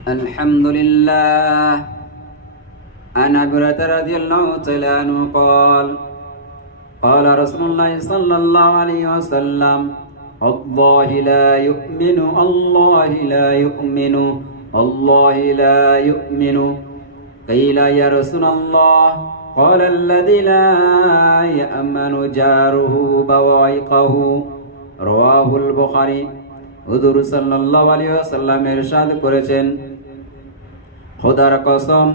الحمد لله. عن أبي هريرة رضي الله تعالى عنه قال قال رسول الله صلى الله عليه وسلم الله لا يؤمن الله لا يؤمن الله لا يؤمن قيل يا رسول الله قال الذي لا يأمن جاره بوائقه رواه البخاري. হুজুর সাল্লাল্লাহু আলাইহি ওয়াসাল্লাম ইরশাদ করেছেন, খোদার কসম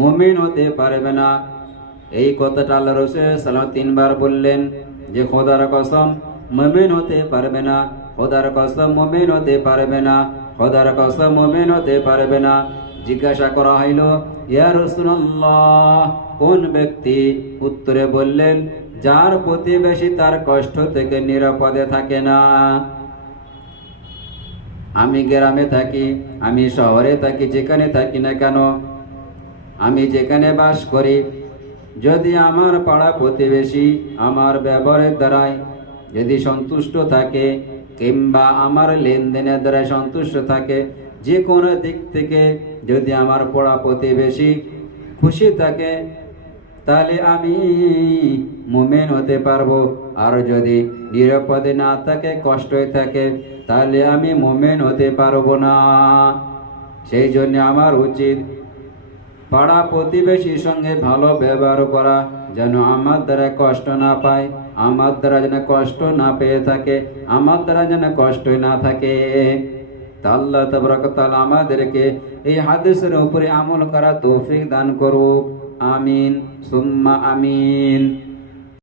মুমিন হতে পারবে না। এই কথাটা আল্লাহর রাসূল সাল্লাল্লাহু আলাইহি ওয়াসাল্লাম তিনবার বললেন যে খোদার কসম মুমিন হতে পারবে না, খোদার কসম মুমিন হতে পারবে না, খোদার কসম মুমিন হতে পারবে না। জিজ্ঞাসা করা হইল, ইয়া রাসূলুল্লাহ, কোন ব্যক্তি? উত্তরে বললেন, যার প্রতিবেশী তার কষ্ট থেকে নিরাপদে থাকে না। আমি গ্রামে থাকি, আমি শহরে থাকি, যেখানে থাকি না কেন, আমি যেখানে বাস করি, যদি আমার পাড়া প্রতিবেশী আমার ব্যবহারের দ্বারাই যদি সন্তুষ্ট থাকে কিংবা আমার লেনদেনের দ্বারাই সন্তুষ্ট থাকে, যে কোনো দিক থেকে যদি আমার পাড়া প্রতিবেশী খুশি থাকে, তাহলে আমি মুমিন হতে পারবো। আর যদি নিরাপদে না থাকে, কষ্টই থাকে, তাহলে আমি মুমিন হতে পারবো না। সেই জন্য আমার উচিত পাড়া প্রতিবেশীর সঙ্গে ভালো ব্যবহার করা, যেন আমার দ্বারা কষ্ট না পায়, আমার দ্বারা যেন কষ্ট না পেয়ে থাকে, আমার দ্বারা যেন কষ্টই না থাকে। তা আল্লাহ তাবারক ওয়া তাআলা আমাদেরকে এই হাদিসের উপরে আমল করা তৌফিক দান করুক। আমিন সুম্মা আমিন।